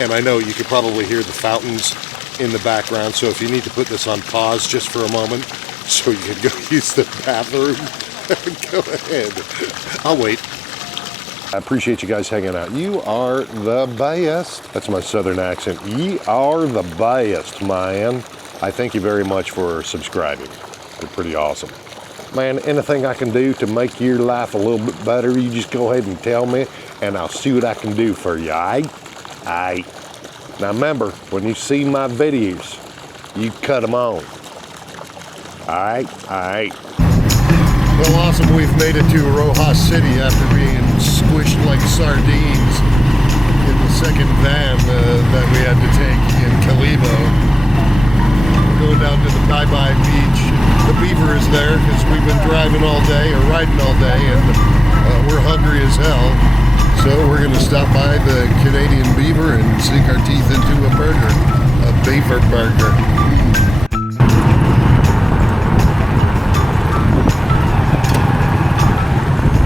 And I know you could probably hear the fountains in the background, so if you need to put this on pause just for a moment so you can go use the bathroom, go ahead. I'll wait. I appreciate you guys hanging out. You are the best. That's my southern accent. Ye are the best, man. I thank you very much for subscribing. You're pretty awesome. Man, anything I can do to make your life a little bit better, you just go ahead and tell me, and I'll see what I can do for you, aight? Aight. Now remember, when you see my videos, you cut them on. Aight? Aight. Well, awesome. We've made it to Roxas City after being squished like sardines in the second van that we had to take in Calibo. We're going down to the Bye-Bye Beach. The Beaver is there because we've been driving all day or riding all day, and we're hungry as hell. So we're going to stop by the Canadian Beaver and sink our teeth into a burger, a Beaver burger.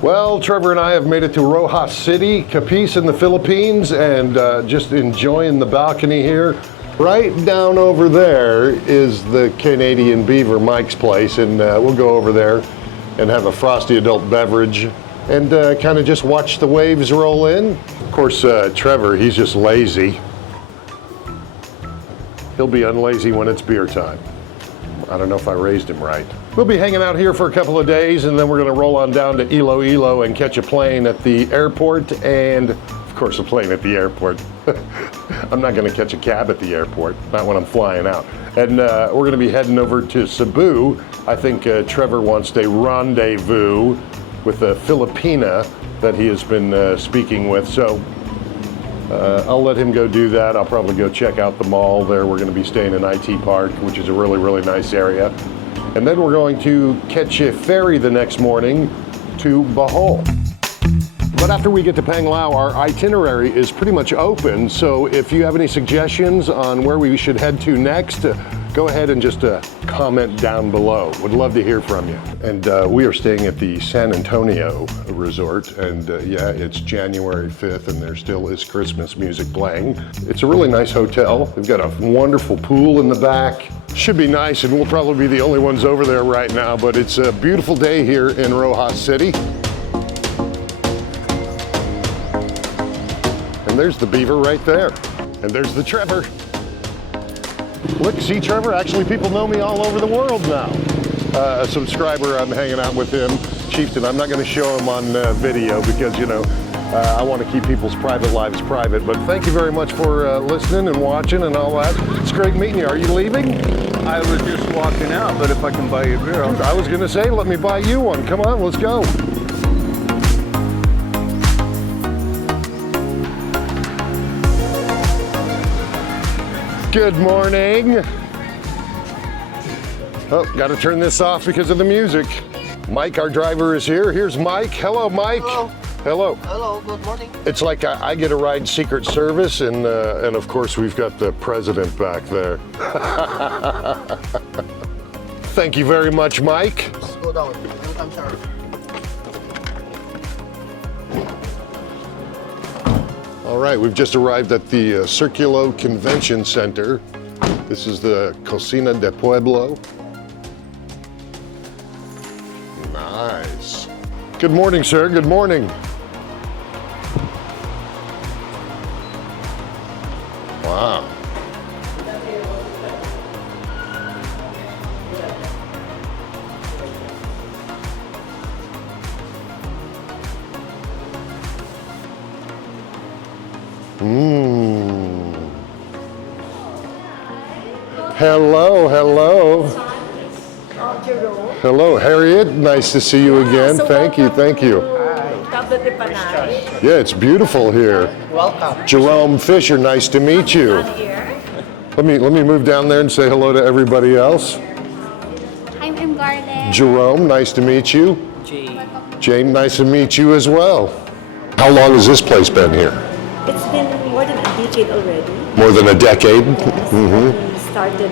Well, Trevor and I have made it to Roxas City, Capiz in the Philippines, and just enjoying the balcony here. Right down over there is the Canadian Beaver, Mike's place, and we'll go over there and have a frosty adult beverage and kind of just watch the waves roll in. Of course, Trevor, he's just lazy. He'll be unlazy when it's beer time. I don't know if I raised him right. We'll be hanging out here for a couple of days, and then we're going to roll on down to Iloilo and catch a plane at the airport, and of course a plane at the airport. I'm not going to catch a cab at the airport, not when I'm flying out. And we're going to be heading over to Cebu. I think Trevor wants a rendezvous with a Filipina that he has been speaking with. So I'll let him go do that. I'll probably go check out the mall there. We're going to be staying in IT Park, which is a really, really nice area. And then we're going to catch a ferry the next morning to Bohol. But after we get to Panglao, our itinerary is pretty much open. So if you have any suggestions on where we should head to next, go ahead and just comment down below. Would love to hear from you. And we are staying at the San Antonio Resort, and yeah, it's January 5th and there still is Christmas music playing. It's a really nice hotel. We've got a wonderful pool in the back. Should be nice, and we'll probably be the only ones over there right now, but it's a beautiful day here in Roxas City. And there's the Beaver right there. And there's the Trevor. Look, see Trevor? Actually, people know me all over the world now. A subscriber, I'm hanging out with him, Chieftain. I'm not going to show him on video because, you know, I want to keep people's private lives private. But thank you very much for listening and watching and all that. It's great meeting you. Are you leaving? I was just walking out, but if I can buy you a beer, I was going to say, let me buy you one. Come on, let's go. Good morning. Oh, got to turn this off because of the music. Mike, our driver, is here. Here's Mike. Hello, Mike. Hello. Hello. Hello, good morning. It's like I get a ride Secret Service, and of course we've got the president back there. Thank you very much, Mike. Just go down. I'm sorry. All right, we've just arrived at the Circulo Convention Center. This is the Cocina de Pueblo. Nice. Good morning, sir. Good morning. Wow. Hello, hello. Hello, Harriet. Nice to see you again. Thank you, thank you. Panay. Yeah, it's beautiful here. Welcome. Jerome Fisher, nice to meet you. Let me move down there and say hello to everybody else. I'm Garland. Jerome, nice to meet you. Jane, nice to meet you as well. How long has this place been here? It's been more than a decade already. More than a decade? Yes. Mm-hmm. We started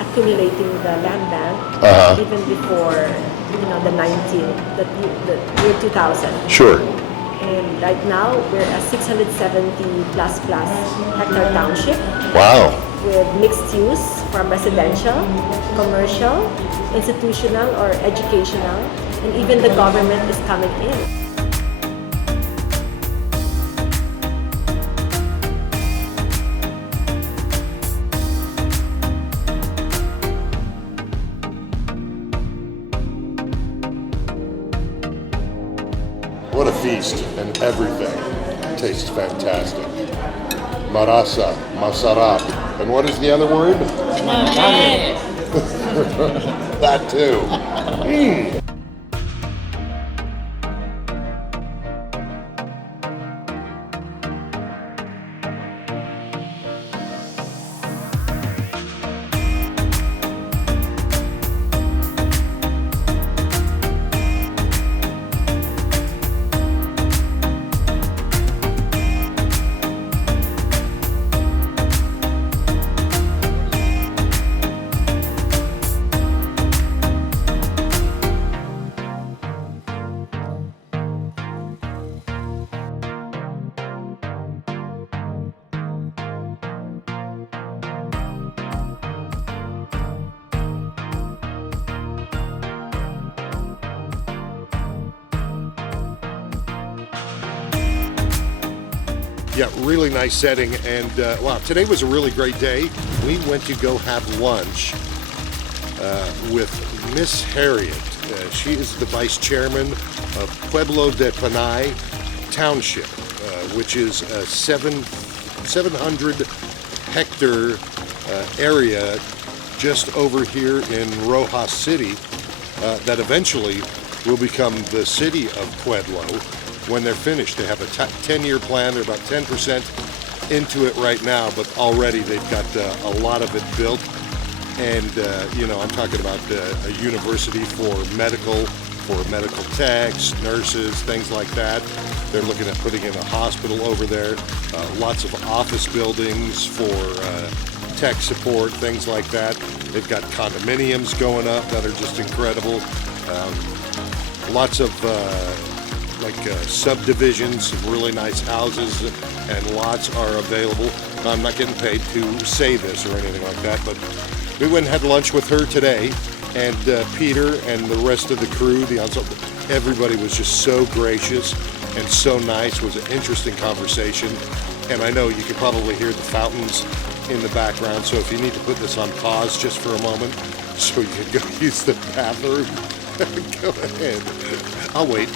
accumulating the land bank even before, the year 2000. Sure. And right now, we're a 670 plus hectare township Wow. with mixed use from residential, commercial, institutional, or educational, and even the government is coming in. What a feast, and everything tastes fantastic. Marasa, masarap. And what is the other word? That too. Mm. Yeah, really nice setting, and wow, today was a really great day. We went to go have lunch with Miss Harriet. She is the vice chairman of Pueblo de Panay township, which is a 700 hectare area just over here in Roxas City that eventually will become the city of Pueblo. When they're finished, they have a 10-year plan. They're about 10% into it right now, but already they've got a lot of it built. And you know, I'm talking about a university for medical techs, nurses, things like that. They're looking at putting in a hospital over there. Lots of office buildings for tech support, things like that. They've got condominiums going up that are just incredible. Lots of subdivisions, some really nice houses and lots are available. I'm not getting paid to say this or anything like that, but we went and had lunch with her today, and Peter and the rest of the crew, the ensemble, everybody was just so gracious and so nice. It was an interesting conversation, and I know you can probably hear the fountains in the background, so if you need to put this on pause just for a moment so you can go use the bathroom, go ahead. I'll wait.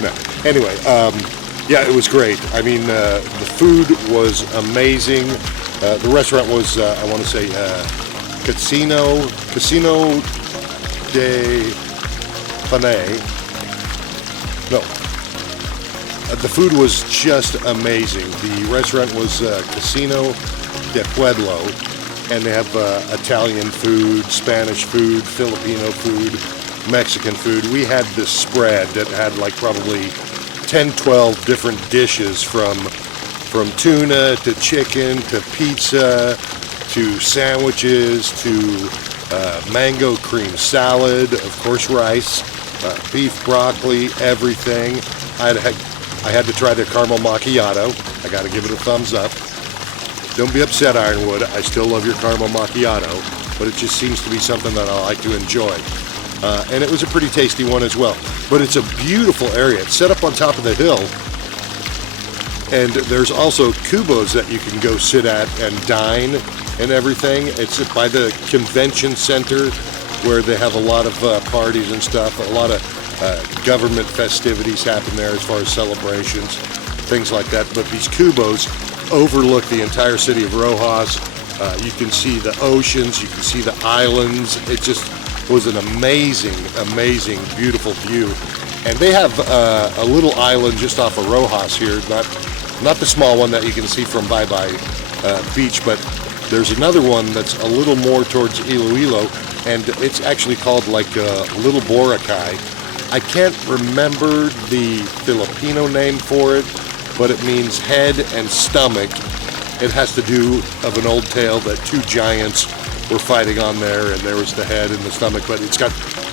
No. Anyway, yeah, it was great. I mean, the food was amazing. The restaurant was, I want to say, Casino de Panay. No. The food was just amazing. The restaurant was Casino de Pueblo, and they have Italian food, Spanish food, Filipino food, Mexican food. We had this spread that had like probably 10, 12 different dishes from tuna to chicken to pizza to sandwiches to mango cream salad, of course rice, beef broccoli, everything. I had to try the caramel macchiato. I got to give it a thumbs up. Don't be upset, Ironwood. I still love your caramel macchiato, but it just seems to be something that I like to enjoy. And it was a pretty tasty one as well. But it's a beautiful area. It's set up on top of the hill. And there's also cubos that you can go sit at and dine and everything. It's by the convention center where they have a lot of parties and stuff. A lot of government festivities happen there as far as celebrations, things like that. But these cubos overlook the entire city of Roxas. You can see the oceans. You can see the islands. It just was an amazing, amazing, beautiful view. And they have a little island just off of Roxas here, not the small one that you can see from Bye Bye Beach, but there's another one that's a little more towards Iloilo, and it's actually called like Little Boracay. I can't remember the Filipino name for it, but it means head and stomach. It has to do of an old tale that two giants were fighting on there, and there was the head and the stomach. But it's got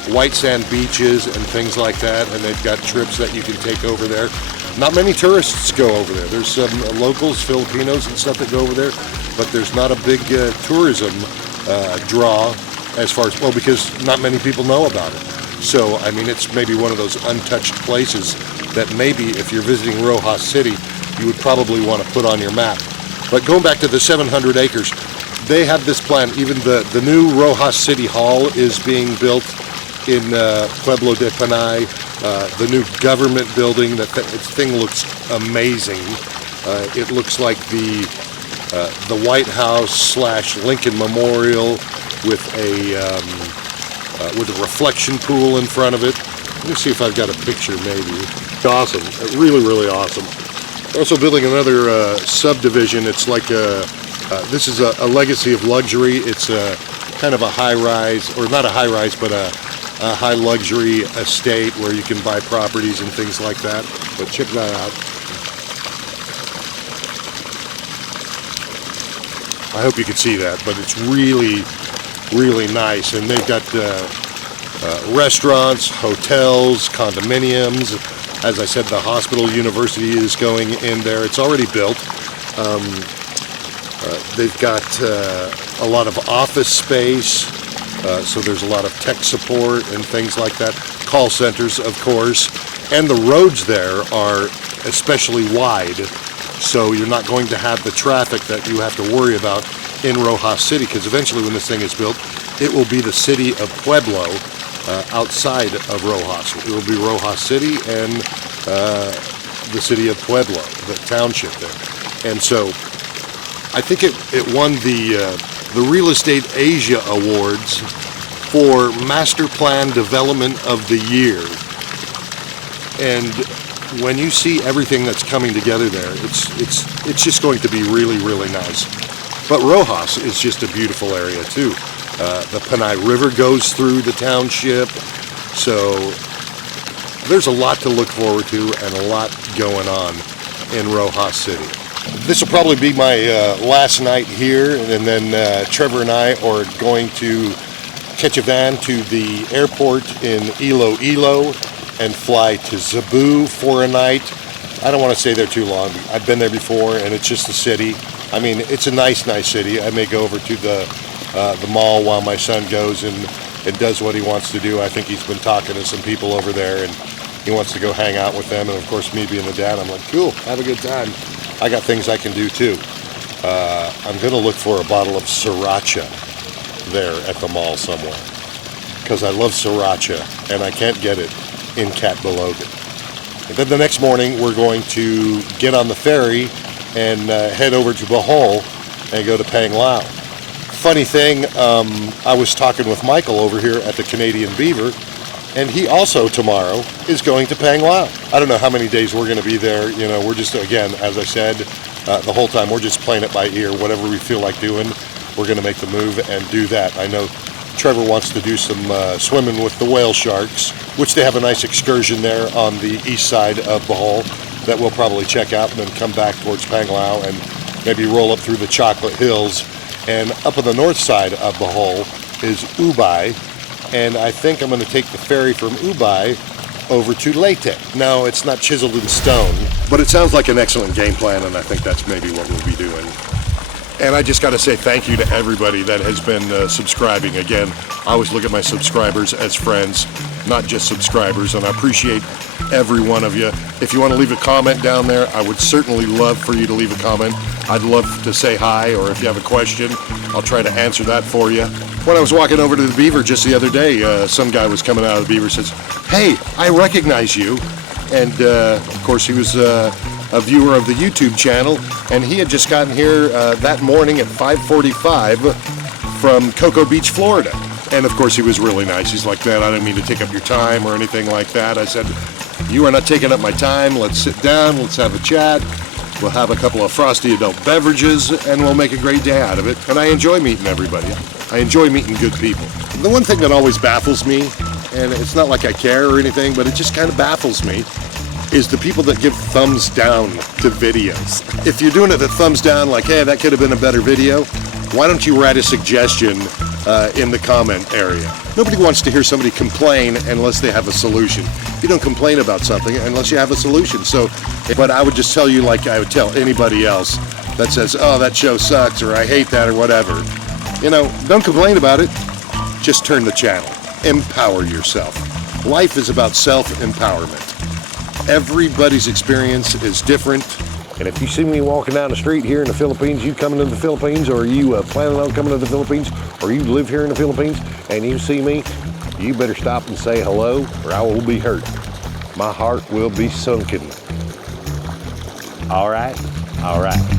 white sand beaches and things like that, and they've got trips that you can take over there. Not many tourists go over there. There's some locals, Filipinos and stuff that go over there, but there's not a big tourism draw as far as, well, because not many people know about it. So, I mean, it's maybe one of those untouched places that maybe if you're visiting Roxas City, you would probably want to put on your map. But going back to the 700 acres, they have this plan. Even the new Roxas City Hall is being built in Pueblo de Panay. The new government building, that thing looks amazing. It looks like the White House / Lincoln Memorial with a reflection pool in front of it. Let me see if I've got a picture maybe. Awesome, really, really awesome. They're also building another subdivision. It's like this is a legacy of luxury. It's kind of a high-rise, or not a high-rise, but a high luxury estate where you can buy properties and things like that. But check that out. I hope you can see that, but it's really, really nice. And they've got restaurants, hotels, condominiums. As I said, the hospital university is going in there. It's already built. They've got a lot of office space. So there's a lot of tech support and things like that. Call centers, of course. And the roads there are especially wide. So you're not going to have the traffic that you have to worry about in Roxas City, because eventually when this thing is built, it will be the city of Pueblo outside of Roxas. It will be Roxas City and the city of Pueblo, the township there. And so I think it won the Real Estate Asia Awards for Master Plan Development of the Year. And when you see everything that's coming together there, it's just going to be really, really nice. But Roxas is just a beautiful area too. The Panay River goes through the township, so there's a lot to look forward to and a lot going on in Roxas City. This will probably be my last night here, and then Trevor and I are going to catch a van to the airport in Iloilo and fly to Cebu for a night. I don't want to stay there too long. I've been there before, and it's just a city. I mean, it's a nice city. I may go over to the mall while my son goes and does what he wants to do. I think he's been talking to some people over there, and he wants to go hang out with them. And of course, me being the dad, I'm like, cool, have a good time. I got things I can do too. I'm going to look for a bottle of sriracha there at the mall somewhere, because I love sriracha and I can't get it in Catbalogan. And then the next morning we're going to get on the ferry and head over to Bohol and go to Panglao. Funny thing, I was talking with Michael over here at the Canadian Beaver, and he also tomorrow is going to Panglao. I don't know how many days we're going to be there. You know, we're just, again, as I said, the whole time we're just playing it by ear. Whatever we feel like doing, we're going to make the move and do that. I know Trevor wants to do some swimming with the whale sharks, which they have a nice excursion there on the east side of Bohol that we'll probably check out and then come back towards Panglao and maybe roll up through the Chocolate Hills. And up on the north side of Bohol is Ubay, and I think I'm going to take the ferry from Ubay over to Leyte. Now, it's not chiseled in stone, but it sounds like an excellent game plan, and I think that's maybe what we'll be doing. And I just got to say thank you to everybody that has been subscribing. Again, I always look at my subscribers as friends, not just subscribers, and I appreciate every one of you. If you want to leave a comment down there, I would certainly love for you to leave a comment. I'd love to say hi, or if you have a question, I'll try to answer that for you. When I was walking over to the Beaver just the other day, some guy was coming out of the Beaver and says, "Hey, I recognize you." And of course he was a viewer of the YouTube channel, and he had just gotten here that morning at 5:45 from Cocoa Beach, Florida. And of course he was really nice. He's like, "Man, I didn't mean to take up your time or anything like that." I said, "You are not taking up my time. Let's sit down, let's have a chat. We'll have a couple of frosty adult beverages, and we'll make a great day out of it." And I enjoy meeting everybody. I enjoy meeting good people. The one thing that always baffles me, and it's not like I care or anything, but it just kind of baffles me, is the people that give thumbs down to videos. If you're doing it a thumbs down, like, hey, that could have been a better video, why don't you write a suggestion in the comment area. Nobody wants to hear somebody complain unless they have a solution. You don't complain about something unless you have a solution. So, but I would just tell you like I would tell anybody else that says, oh, that show sucks, or I hate that, or whatever. You know, don't complain about it. Just turn the channel. Empower yourself. Life is about self-empowerment. Everybody's experience is different. And if you see me walking down the street here in the Philippines, you coming to the Philippines, or you planning on coming to the Philippines, or you live here in the Philippines, and you see me, you better stop and say hello, or I will be hurt. My heart will be sunken. All right? All right.